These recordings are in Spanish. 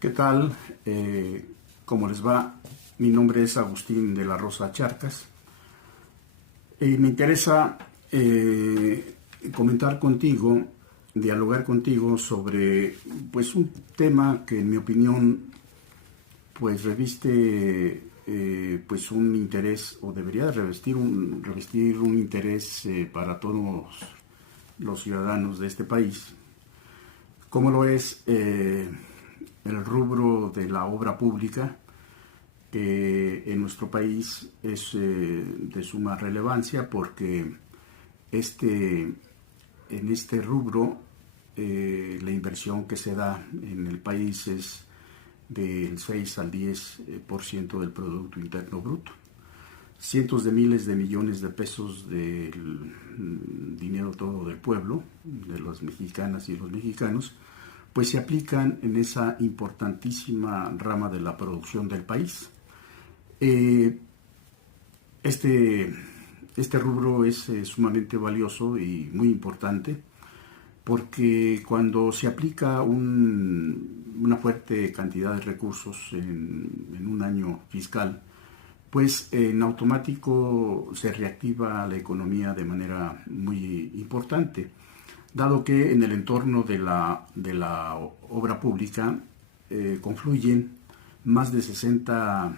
¿Qué tal? ¿Cómo les va? Mi nombre es Agustín de la Rosa Charcas y me interesa comentar contigo, dialogar contigo sobre pues un tema que en mi opinión pues reviste pues un interés o debería de revestir un interés para todos los ciudadanos de este país, como lo es el rubro de la obra pública, que en nuestro país es de suma relevancia porque en este rubro la inversión que se da en el país es del 6 al 10% del Producto Interno Bruto. Cientos de miles de millones de pesos del dinero todo del pueblo, de las mexicanas y los mexicanos, pues se aplican en esa importantísima rama de la producción del país. Este rubro es sumamente valioso y muy importante porque cuando se aplica una fuerte cantidad de recursos en un año fiscal, pues en automático se reactiva la economía de manera muy importante, dado que en el entorno de la obra pública confluyen más de 60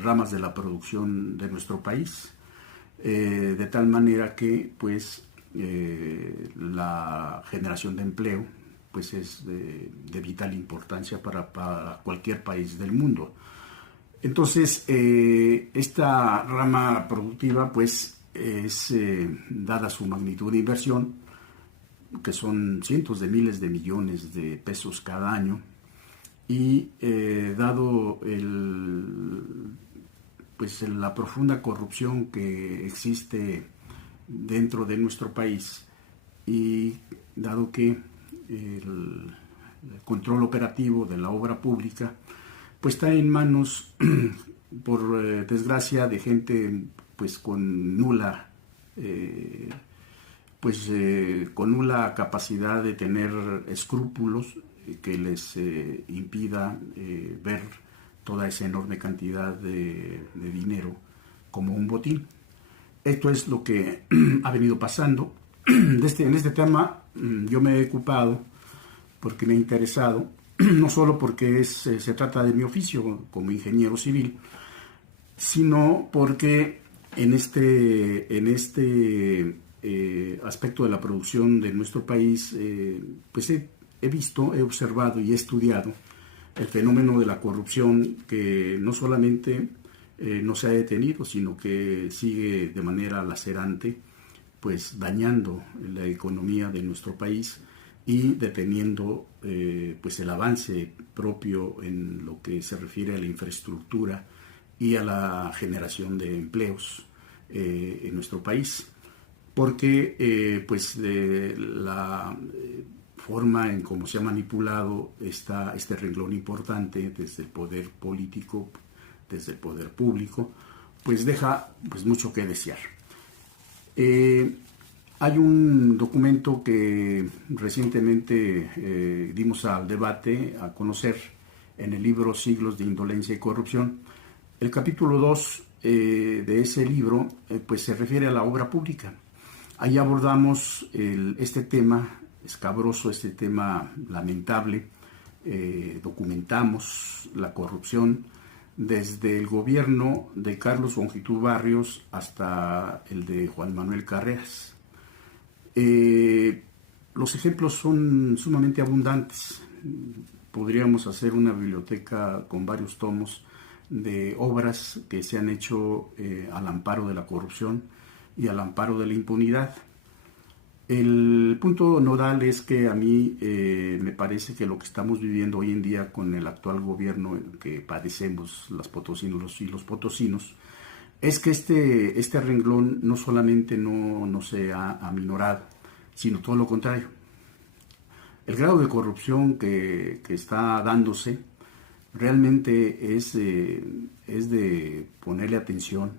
ramas de la producción de nuestro país, de tal manera que pues la generación de empleo pues es de vital importancia para cualquier país del mundo. Entonces, esta rama productiva, pues, es, dada su magnitud de inversión, que son cientos de miles de millones de pesos cada año, y dado pues, la profunda corrupción que existe dentro de nuestro país, y dado que el control operativo de la obra pública pues está en manos, por desgracia, de gente pues con nula con nula capacidad de tener escrúpulos que les impida ver toda esa enorme cantidad de dinero como un botín. Esto es lo que ha venido pasando. En este tema yo me he ocupado porque me ha interesado, no solo porque se trata de mi oficio como ingeniero civil, sino porque en este aspecto de la producción de nuestro país, pues he observado y he estudiado el fenómeno de la corrupción, que no solamente no se ha detenido, sino que sigue de manera lacerante, pues dañando la economía de nuestro país y deteniendo pues el avance propio en lo que se refiere a la infraestructura y a la generación de empleos en nuestro país, porque pues de la forma en cómo se ha manipulado este renglón importante desde el poder político, desde el poder público, pues deja pues mucho que desear. Hay un documento que recientemente dimos al debate, a conocer, en el libro Siglos de Indolencia y Corrupción. El capítulo 2 de ese libro pues se refiere a la obra pública. Ahí abordamos este tema escabroso, este tema lamentable. Documentamos la corrupción desde el gobierno de Carlos Bongitud Barrios hasta el de Juan Manuel Carreras. Los ejemplos son sumamente abundantes. Podríamos hacer una biblioteca con varios tomos de obras que se han hecho al amparo de la corrupción y al amparo de la impunidad. El punto nodal es que a mí me parece que lo que estamos viviendo hoy en día con el actual gobierno que padecemos las potosinas y los potosinos es que este renglón no solamente no se ha aminorado, sino todo lo contrario. El grado de corrupción que está dándose realmente es de ponerle atención,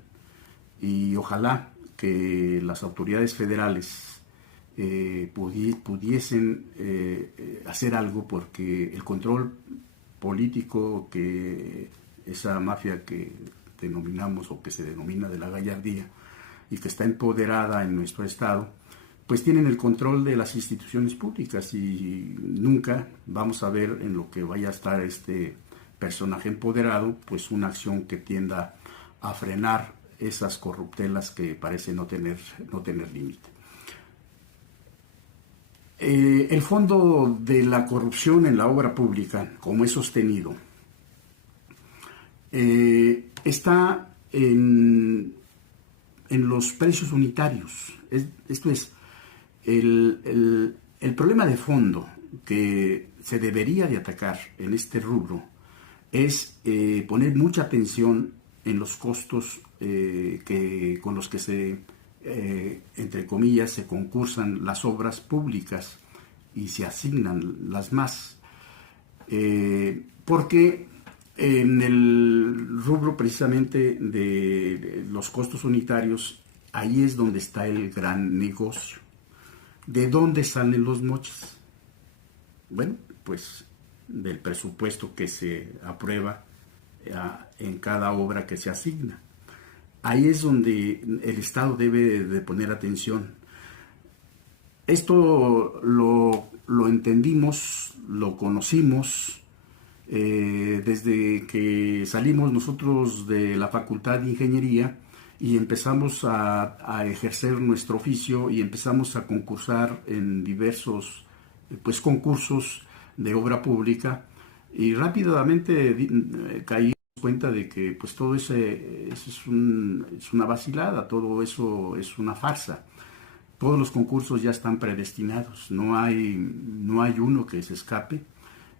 y ojalá que las autoridades federales pudiesen hacer algo, porque el control político, que esa mafia que denominamos o que se denomina de la gallardía y que está empoderada en nuestro estado, pues tienen el control de las instituciones públicas, y nunca vamos a ver en lo que vaya a estar este personaje empoderado pues una acción que tienda a frenar esas corruptelas que parece no tener límite. El fondo de la corrupción en la obra pública, como es sostenido, está en los precios unitarios. Esto es, el problema de fondo que se debería de atacar en este rubro es poner mucha atención en los costos con los que entre comillas, se concursan las obras públicas y se asignan las más. Porque en el rubro precisamente de los costos unitarios, ahí es donde está el gran negocio. ¿De dónde salen los moches? Bueno, pues del presupuesto que se aprueba en cada obra que se asigna. Ahí es donde el Estado debe de poner atención. Esto lo entendimos, lo conocimos desde que salimos nosotros de la Facultad de Ingeniería y empezamos a ejercer nuestro oficio y empezamos a concursar en diversos concursos de obra pública, y rápidamente caí cuenta de que pues todo eso es una vacilada, todo eso es una farsa. Todos los concursos ya están predestinados, no hay uno que se escape.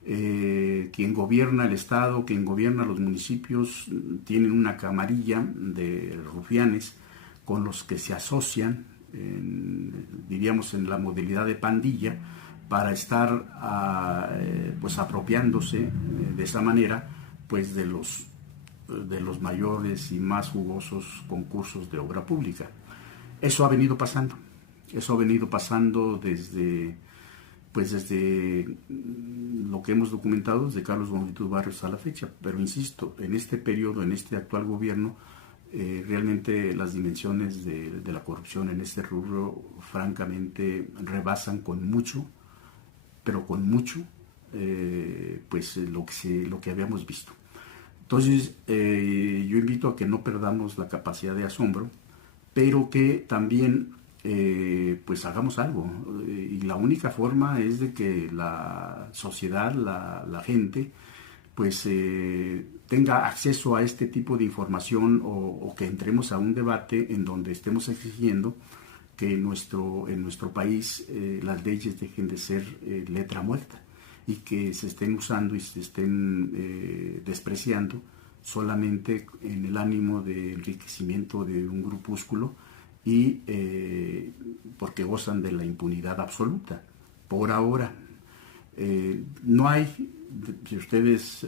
Quien gobierna el estado, quien gobierna los municipios, tienen una camarilla de rufianes con los que se asocian, diríamos en la modalidad de pandilla, para estar apropiándose de esa manera pues de los mayores y más jugosos concursos de obra pública. Eso ha venido pasando desde lo que hemos documentado desde Carlos Bonfilio Barrios a la fecha. Pero insisto, en este periodo, en este actual gobierno, realmente las dimensiones de la corrupción en este rubro francamente rebasan con mucho lo que habíamos visto. Entonces yo invito a que no perdamos la capacidad de asombro, pero que también hagamos algo, y la única forma es de que la sociedad, la gente tenga acceso a este tipo de información, o que entremos a un debate en donde estemos exigiendo que en nuestro país las leyes dejen de ser letra muerta y que se estén usando y se estén despreciando solamente en el ánimo de enriquecimiento de un grupúsculo, y porque gozan de la impunidad absoluta. Por ahora, no hay, si ustedes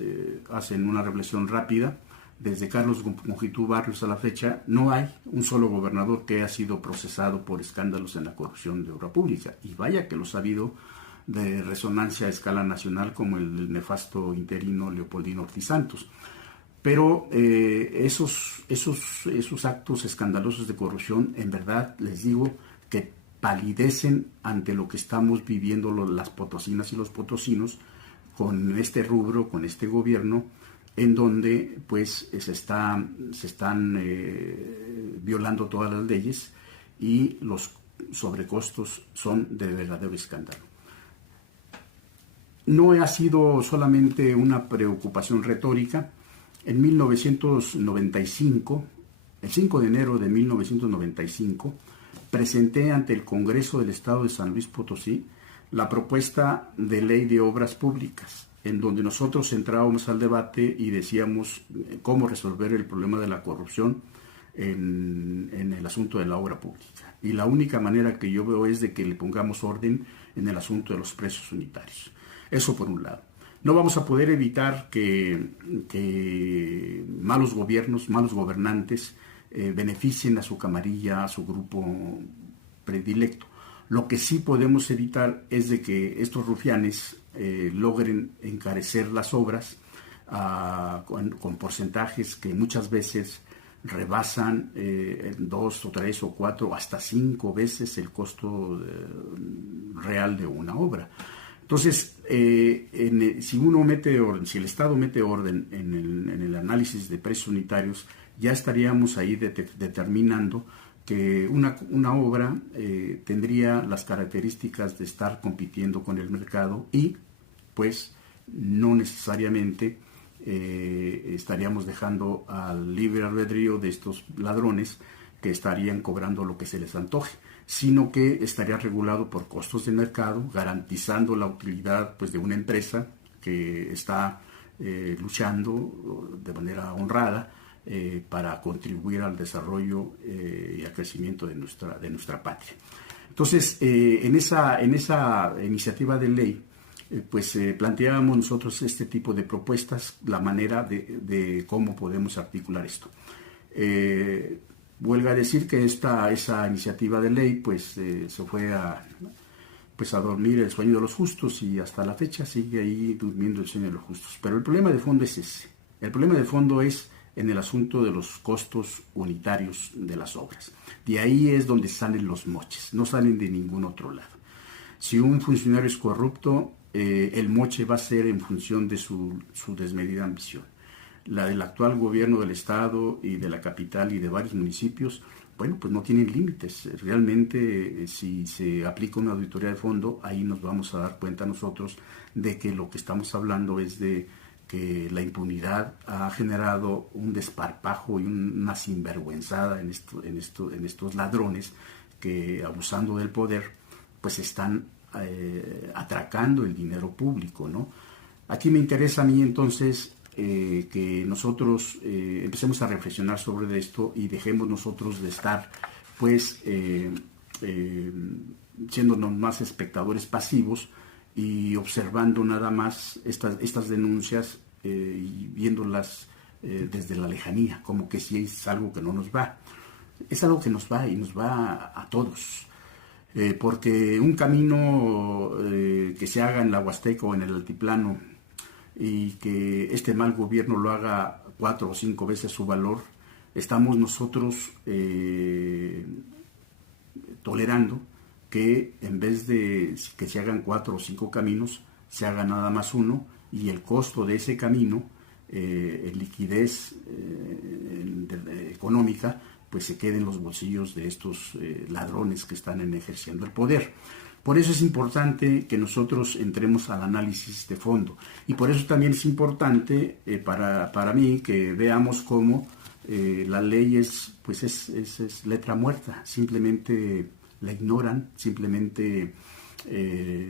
hacen una reflexión rápida, desde Carlos Bonfilio Barrios a la fecha, no hay un solo gobernador que haya sido procesado por escándalos en la corrupción de obra pública. Y vaya que los ha habido de resonancia a escala nacional, como el nefasto interino Leopoldino Ortiz Santos. Pero esos actos escandalosos de corrupción, en verdad, les digo que palidecen ante lo que estamos viviendo las potosinas y los potosinos con este rubro, con este gobierno, en donde se están violando todas las leyes y los sobrecostos son de verdadero escándalo. No ha sido solamente una preocupación retórica. En 1995, el 5 de enero de 1995, presenté ante el Congreso del Estado de San Luis Potosí la propuesta de ley de obras públicas, en donde nosotros entrábamos al debate y decíamos cómo resolver el problema de la corrupción en el asunto de la obra pública. Y la única manera que yo veo es de que le pongamos orden en el asunto de los precios unitarios. Eso por un lado. No vamos a poder evitar que malos gobiernos, malos gobernantes beneficien a su camarilla, a su grupo predilecto. Lo que sí podemos evitar es de que estos rufianes logren encarecer las obras con porcentajes que muchas veces rebasan 2 o 3 o 4 hasta 5 veces el costo real de una obra. Entonces, si uno mete orden, si el Estado mete orden en el análisis de precios unitarios, ya estaríamos ahí determinando que una obra tendría las características de estar compitiendo con el mercado y pues no necesariamente estaríamos dejando al libre albedrío de estos ladrones que estarían cobrando lo que se les antoje, sino que estaría regulado por costos de mercado, garantizando la utilidad pues de una empresa que está luchando de manera honrada para contribuir al desarrollo y al crecimiento de nuestra patria. Entonces, en esa iniciativa de ley, pues planteábamos nosotros este tipo de propuestas, la manera de cómo podemos articular esto. Huelga decir que esa iniciativa de ley pues se fue a dormir el sueño de los justos y hasta la fecha sigue ahí durmiendo el sueño de los justos. Pero el problema de fondo es ese. El problema de fondo es en el asunto de los costos unitarios de las obras. De ahí es donde salen los moches, no salen de ningún otro lado. Si un funcionario es corrupto, el moche va a ser en función de su desmedida ambición. La del actual gobierno del Estado y de la capital y de varios municipios, bueno, pues no tienen límites. Realmente, si se aplica una auditoría de fondo, ahí nos vamos a dar cuenta nosotros de que lo que estamos hablando es de que la impunidad ha generado un desparpajo y una sinvergüenzada en estos ladrones que, abusando del poder, pues están atracando el dinero público, ¿no? Aquí me interesa a mí entonces que nosotros empecemos a reflexionar sobre esto y dejemos nosotros de estar pues siendo más espectadores pasivos y observando nada más estas denuncias y viéndolas desde la lejanía, como que si es algo que no nos va. Es algo que nos va y nos va a todos. Porque un camino que se haga en la Huasteca o en el altiplano y que este mal gobierno lo haga 4 o 5 veces su valor, estamos nosotros tolerando que en vez de que se hagan 4 o 5 caminos, se haga nada más uno y el costo de ese camino, en liquidez económica, pues se quede en los bolsillos de estos ladrones que están ejerciendo el poder. Por eso es importante que nosotros entremos al análisis de fondo y por eso también es importante para mí que veamos cómo la ley es letra muerta, simplemente la ignoran, simplemente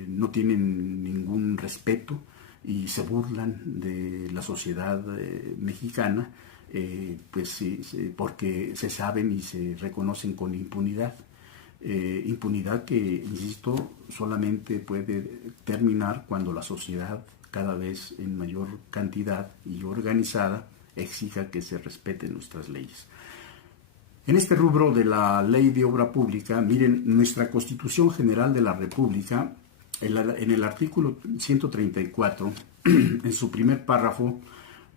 no tienen ningún respeto y se burlan de la sociedad mexicana, porque se saben y se reconocen con impunidad. Impunidad que, insisto, solamente puede terminar cuando la sociedad, cada vez en mayor cantidad y organizada, exija que se respeten nuestras leyes. En este rubro de la Ley de Obra Pública, miren, nuestra Constitución General de la República, en el artículo 134, en su primer párrafo,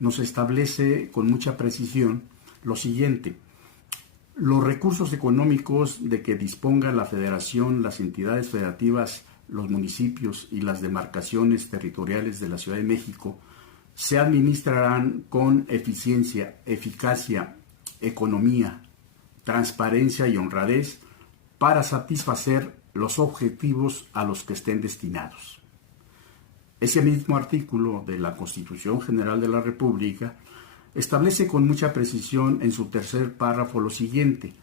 nos establece con mucha precisión lo siguiente: los recursos económicos de que disponga la Federación, las entidades federativas, los municipios y las demarcaciones territoriales de la Ciudad de México se administrarán con eficiencia, eficacia, economía, transparencia y honradez para satisfacer los objetivos a los que estén destinados. Ese mismo artículo de la Constitución General de la República establece con mucha precisión en su tercer párrafo lo siguiente: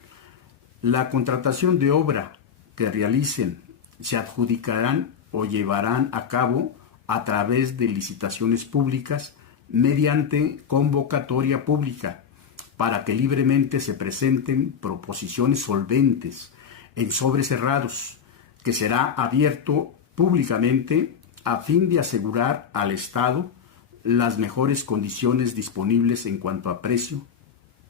la contratación de obra que realicen se adjudicarán o llevarán a cabo a través de licitaciones públicas mediante convocatoria pública para que libremente se presenten proposiciones solventes en sobres cerrados, que será abierto públicamente a fin de asegurar al Estado las mejores condiciones disponibles en cuanto a precio,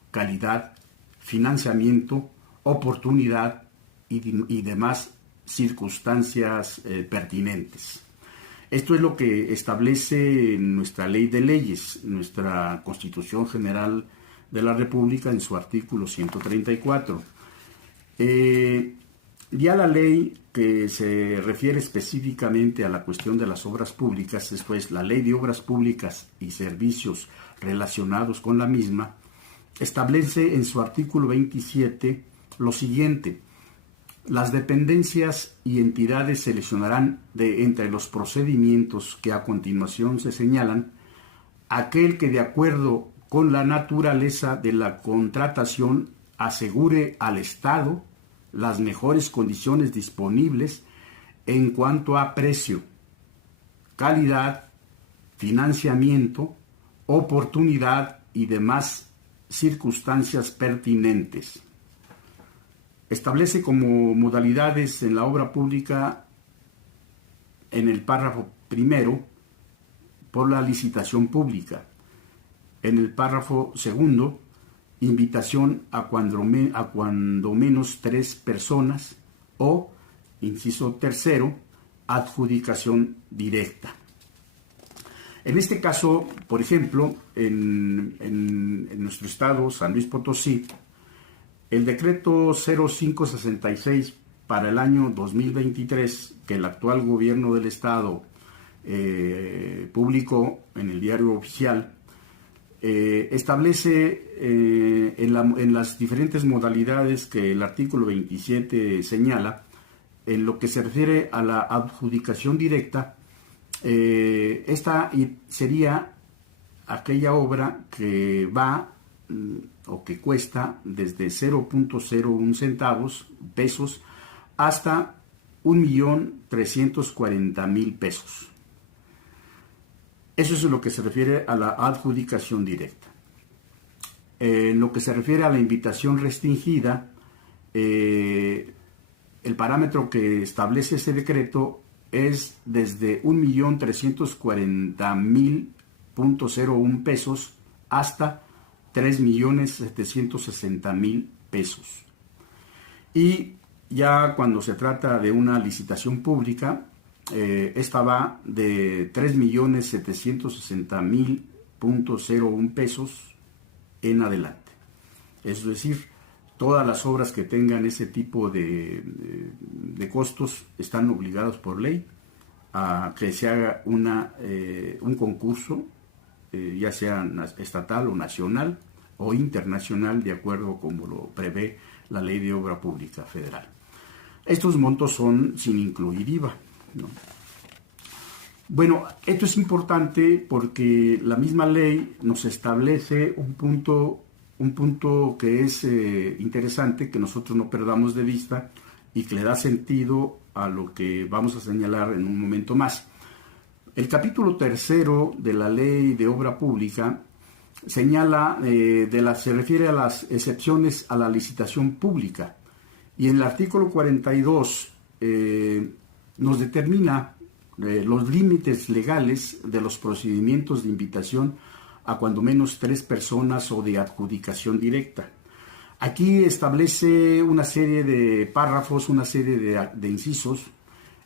calidad, financiamiento, oportunidad y demás circunstancias pertinentes. Esto es lo que establece nuestra ley de leyes, nuestra Constitución General de la República en su artículo 134. Ya la ley que se refiere específicamente a la cuestión de las obras públicas, esto es la Ley de Obras Públicas y Servicios relacionados con la misma, establece en su artículo 27 lo siguiente: las dependencias y entidades seleccionarán de entre los procedimientos que a continuación se señalan aquel que, de acuerdo con la naturaleza de la contratación, asegure al Estado las mejores condiciones disponibles en cuanto a precio, calidad, financiamiento, oportunidad y demás circunstancias pertinentes. Establece como modalidades en la obra pública, en el párrafo primero, por la licitación pública. En el párrafo segundo, invitación a cuando menos 3 personas, o, inciso tercero, adjudicación directa. En este caso, por ejemplo, en nuestro estado, San Luis Potosí, el decreto 0566 para el año 2023, que el actual gobierno del estado publicó en el Diario Oficial, establece en las diferentes modalidades que el artículo 27 señala, en lo que se refiere a la adjudicación directa. Esta sería aquella obra que va o que cuesta desde 0.01 centavos pesos hasta 1.340.000 pesos. Eso es lo que se refiere a la adjudicación directa. En lo que se refiere a la invitación restringida, el parámetro que establece ese decreto es desde 1.340.001 pesos hasta 3.760.000 pesos. Y ya cuando se trata de una licitación pública, esta va de 3.760.001 pesos en adelante. Es decir, todas las obras que tengan ese tipo de costos están obligados por ley a que se haga un concurso, ya sea estatal o nacional o internacional, de acuerdo como lo prevé la Ley de Obra Pública Federal. Estos montos son sin incluir IVA, ¿no? Bueno, esto es importante porque la misma ley nos establece un punto que es interesante, que nosotros no perdamos de vista y que le da sentido a lo que vamos a señalar en un momento más. El capítulo 3 de la Ley de Obra Pública señala, se refiere a las excepciones a la licitación pública, y en el artículo 42 nos determina los límites legales de los procedimientos de invitación a cuando menos 3 personas o de adjudicación directa. Aquí establece una serie de párrafos, una serie de incisos,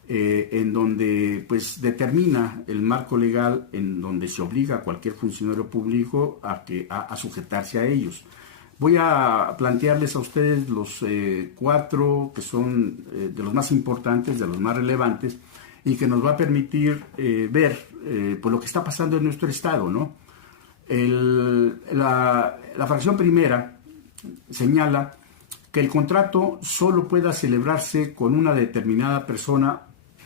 en donde pues determina el marco legal en donde se obliga a cualquier funcionario público a sujetarse a ellos. Voy a plantearles a ustedes los 4 que son de los más importantes, de los más relevantes, y que nos va a permitir ver pues lo que está pasando en nuestro estado, ¿no? La fracción primera señala que el contrato solo pueda celebrarse con una determinada persona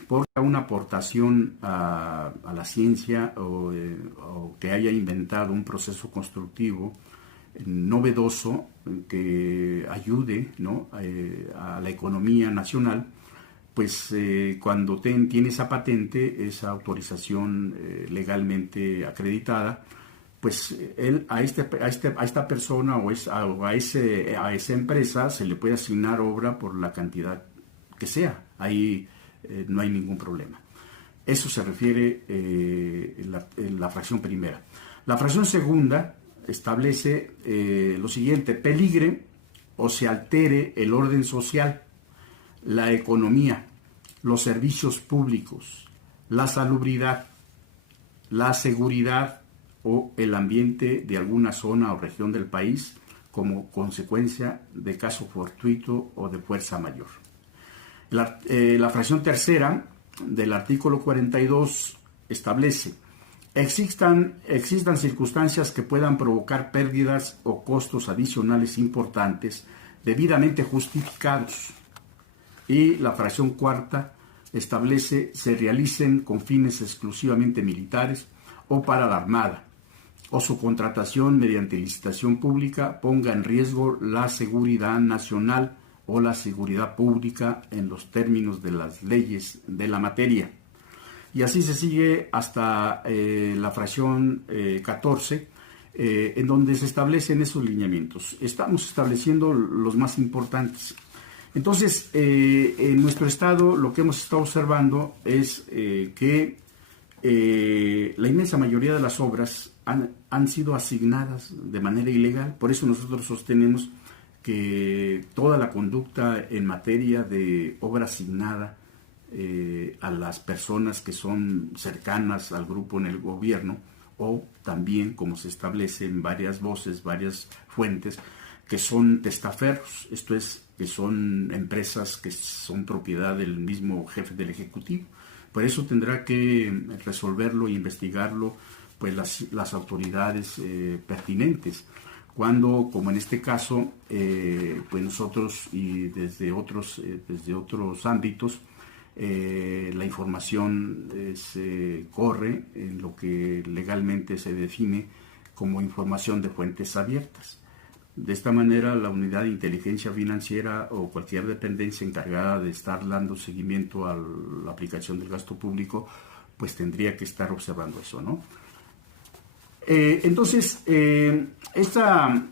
por una aportación a la ciencia o que haya inventado un proceso constructivo novedoso que ayude, ¿no?, a la economía nacional. Pues cuando tiene esa patente, esa autorización legalmente acreditada, pues él a esta persona o a esa empresa se le puede asignar obra por la cantidad que sea. Ahí no hay ningún problema. Eso se refiere en la fracción primera. La fracción segunda establece lo siguiente: peligre o se altere el orden social, la economía, los servicios públicos, la salubridad, la seguridad o el ambiente de alguna zona o región del país como consecuencia de caso fortuito o de fuerza mayor. La fracción tercera del artículo 42 establece: existan circunstancias que puedan provocar pérdidas o costos adicionales importantes debidamente justificados. Y la fracción cuarta establece: se realicen con fines exclusivamente militares o para la Armada, o su contratación mediante licitación pública ponga en riesgo la seguridad nacional o la seguridad pública en los términos de las leyes de la materia. Y así se sigue hasta la fracción 14, en donde se establecen esos lineamientos. Estamos estableciendo los más importantes. Entonces, en nuestro estado lo que hemos estado observando es que la inmensa mayoría de las obras han sido asignadas de manera ilegal. Por eso nosotros sostenemos que toda la conducta en materia de obra asignada a las personas que son cercanas al grupo en el gobierno, o también, como se establece en varias voces, varias fuentes, que son testaferros, esto es, que son empresas que son propiedad del mismo jefe del Ejecutivo. Por eso tendrá que resolverlo e investigarlo pues las autoridades pertinentes. Cuando, como en este caso, pues nosotros y desde otros ámbitos, la información se corre en lo que legalmente se define como información de fuentes abiertas. De esta manera, la unidad de inteligencia financiera o cualquier dependencia encargada de estar dando seguimiento a la aplicación del gasto público, pues tendría que estar observando eso, ¿no? Entonces, esta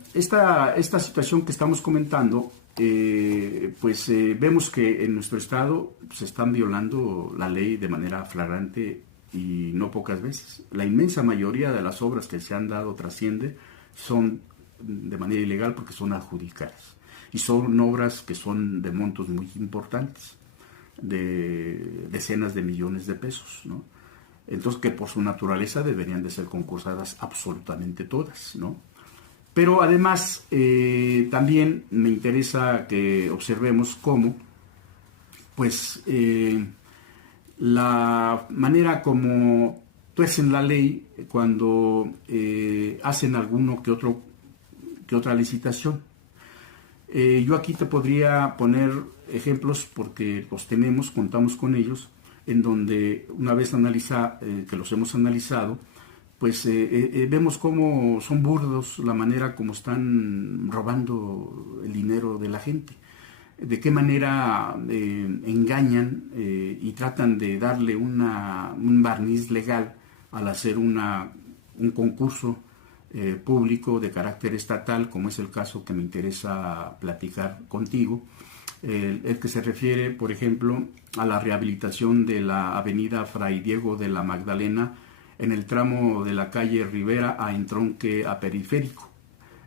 situación que estamos comentando, vemos que en nuestro estado se están violando la ley de manera flagrante y no pocas veces. La inmensa mayoría de las obras que se han dado trasciende son de manera ilegal porque son adjudicadas y son obras que son de montos muy importantes, de decenas de millones de pesos, ¿no? Entonces, que por su naturaleza deberían de ser concursadas absolutamente todas, ¿no? Pero además también me interesa que observemos cómo pues la manera como tuercen la ley cuando hacen alguno que otra licitación. Yo aquí te podría poner ejemplos porque contamos con ellos, en donde una vez que los hemos analizado, pues vemos cómo son burdos la manera como están robando el dinero de la gente, de qué manera engañan y tratan de darle un barniz legal al hacer un concurso público de carácter estatal, como es el caso que me interesa platicar contigo, el que se refiere, por ejemplo, a la rehabilitación de la avenida Fray Diego de la Magdalena en el tramo de la calle Rivera a entronque a Periférico,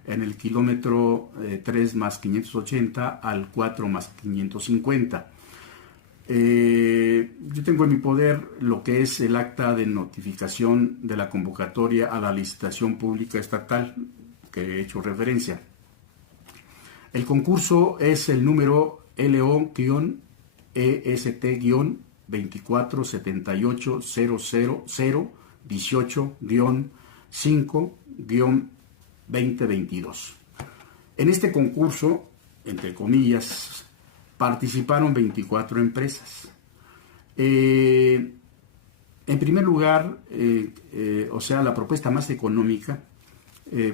en el kilómetro 3 más 580 al 4 más 550. Yo tengo en mi poder lo que es el acta de notificación de la convocatoria a la licitación pública estatal que he hecho referencia. El concurso es el número LO-ST-2800018-5-2022. En este concurso, entre comillas, participaron 24 empresas. En primer lugar, la propuesta más económica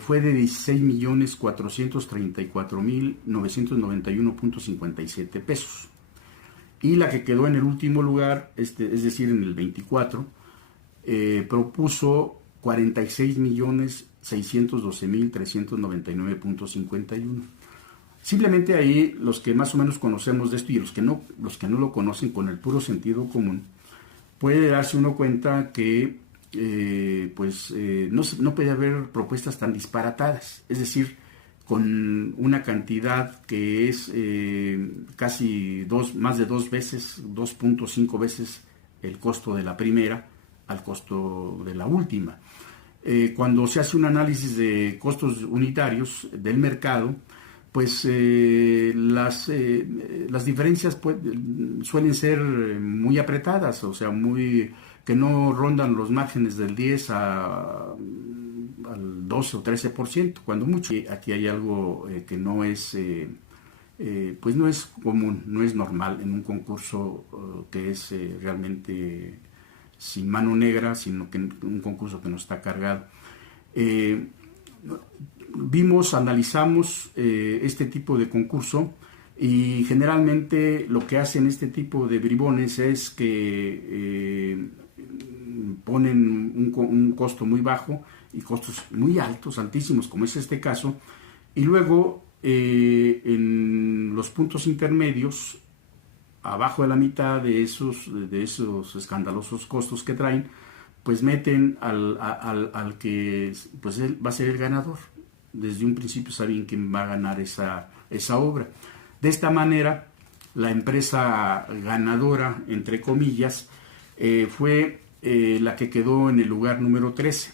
fue de 16.434.991.57 pesos. Y la que quedó en el último lugar, es decir, en el 24, propuso 46.612.399.51. Simplemente ahí, los que más o menos conocemos de esto y los que no lo conocen con el puro sentido común, puede darse uno cuenta que no puede haber propuestas tan disparatadas. Es decir, con una cantidad que es casi más de 2 veces, 2.5 veces el costo de la primera al costo de la última. Cuando se hace un análisis de costos unitarios del mercado, pues las diferencias suelen ser muy apretadas, o sea, que no rondan los márgenes del 10 al 12 o 13%, cuando mucho. Aquí hay algo que no es, pues no es común, no es normal en un concurso que es realmente sin mano negra, sino que un concurso que no está cargado. Analizamos este tipo de concurso y generalmente lo que hacen este tipo de bribones es que ponen un costo muy bajo y costos muy altos, altísimos, como es este caso, y luego en los puntos intermedios, abajo de la mitad de esos escandalosos costos que traen, pues meten al que pues él va a ser el ganador. Desde un principio saben quién va a ganar esa obra. De esta manera, la empresa ganadora, entre comillas, fue la que quedó en el lugar número 13.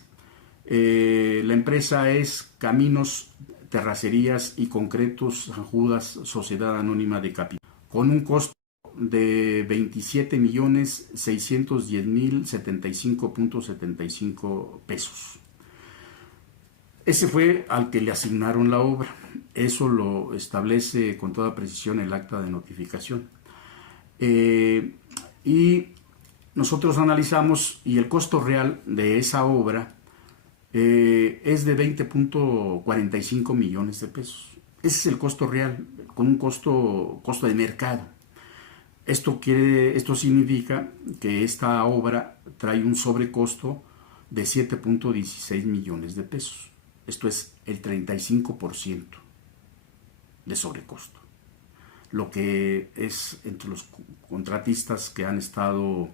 La empresa es Caminos, Terracerías y Concretos San Judas, Sociedad Anónima de Capital, con un costo de 27.610.075.75 pesos. Ese fue al que le asignaron la obra. Eso lo establece con toda precisión el acta de notificación. Y nosotros analizamos, y el costo real de esa obra es de 20.45 millones de pesos. Ese es el costo real, con un costo de mercado. Esto significa que esta obra trae un sobrecosto de 7.16 millones de pesos. Esto es el 35% de sobrecosto. Lo que es entre los contratistas que han estado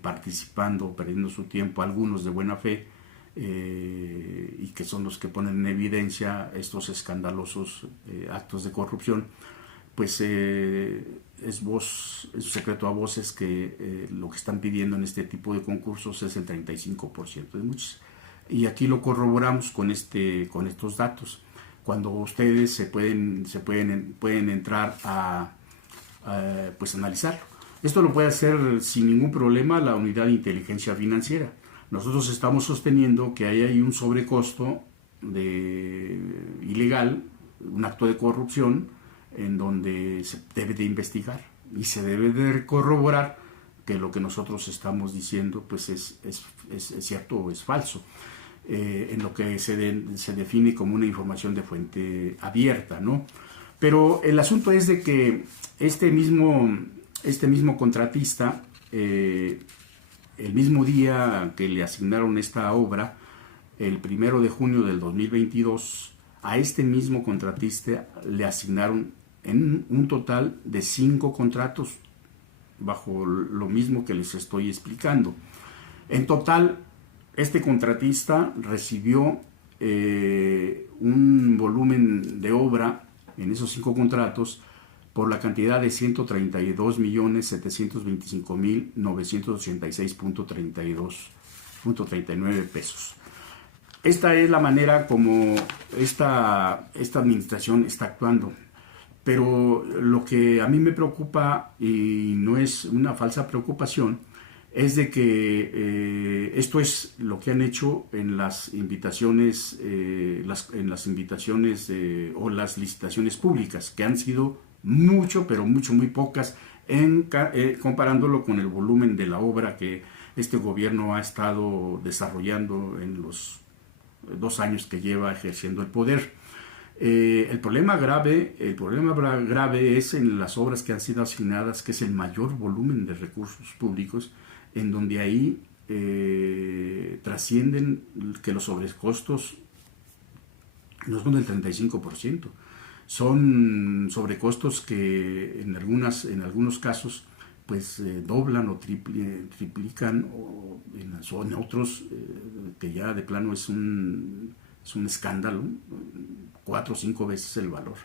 participando, perdiendo su tiempo, algunos de buena fe, y que son los que ponen en evidencia estos escandalosos actos de corrupción, pues es secreto a voces que lo que están pidiendo en este tipo de concursos es el 35% de muchos. Y aquí lo corroboramos con estos datos. Cuando ustedes pueden entrar a pues analizarlo. Esto lo puede hacer sin ningún problema la Unidad de Inteligencia Financiera. Nosotros estamos sosteniendo que ahí hay un sobrecosto ilegal, un acto de corrupción, en donde se debe de investigar y se debe de corroborar que lo que nosotros estamos diciendo pues es cierto o es falso, en lo que se define como una información de fuente abierta, ¿no? Pero el asunto es de que este mismo contratista, el mismo día que le asignaron esta obra, el 1 de junio del 2022, a este mismo contratista le asignaron en un total de 5 contratos, bajo lo mismo que les estoy explicando. En total, este contratista recibió un volumen de obra en esos 5 contratos por la cantidad de 132.725.986.39 pesos. Esta es la manera como esta administración está actuando. Pero lo que a mí me preocupa, y no es una falsa preocupación, es de que esto es lo que han hecho en las invitaciones, o las licitaciones públicas, que han sido muy pocas, comparándolo con el volumen de la obra que este gobierno ha estado desarrollando en los 2 años que lleva ejerciendo el poder. El problema grave es en las obras que han sido asignadas, que es el mayor volumen de recursos públicos, en donde ahí trascienden que los sobrecostos no son del 35%. Son sobrecostos que en algunos casos pues doblan o triplican, o en otros que ya de plano es un escándalo, 4 o 5 veces el valor.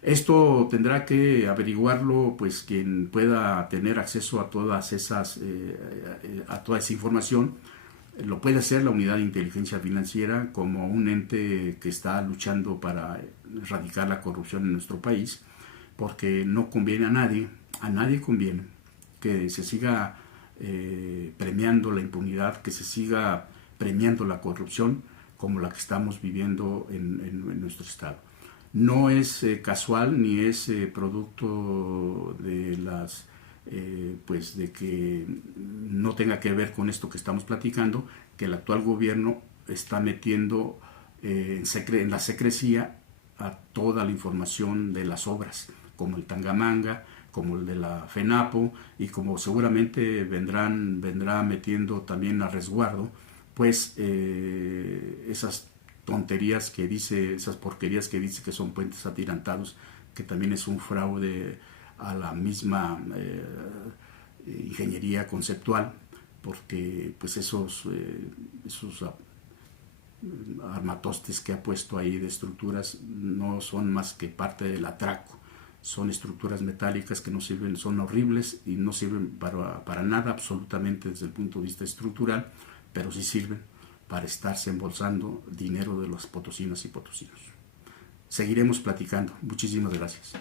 Esto tendrá que averiguarlo pues quien pueda tener acceso a todas esas a toda esa información. Lo puede hacer la Unidad de Inteligencia Financiera como un ente que está luchando para erradicar la corrupción en nuestro país, porque no conviene a nadie conviene que se siga premiando la impunidad, que se siga premiando la corrupción como la que estamos viviendo en nuestro estado. No es casual ni es producto de las pues de que no tenga que ver con esto que estamos platicando, que el actual gobierno está metiendo en la secrecía a toda la información de las obras, como el Tangamanga, como el de la FENAPO, y como seguramente vendrá metiendo también a resguardo pues esas tonterías que dice, esas porquerías que dice que son puentes atirantados, que también es un fraude a la misma ingeniería conceptual, porque pues esos armatostes que ha puesto ahí de estructuras no son más que parte del atraco. Son estructuras metálicas que no sirven, son horribles y no sirven para nada absolutamente desde el punto de vista estructural, pero sí sirven para estarse embolsando dinero de los potosinas y potosinos. Seguiremos platicando. Muchísimas gracias.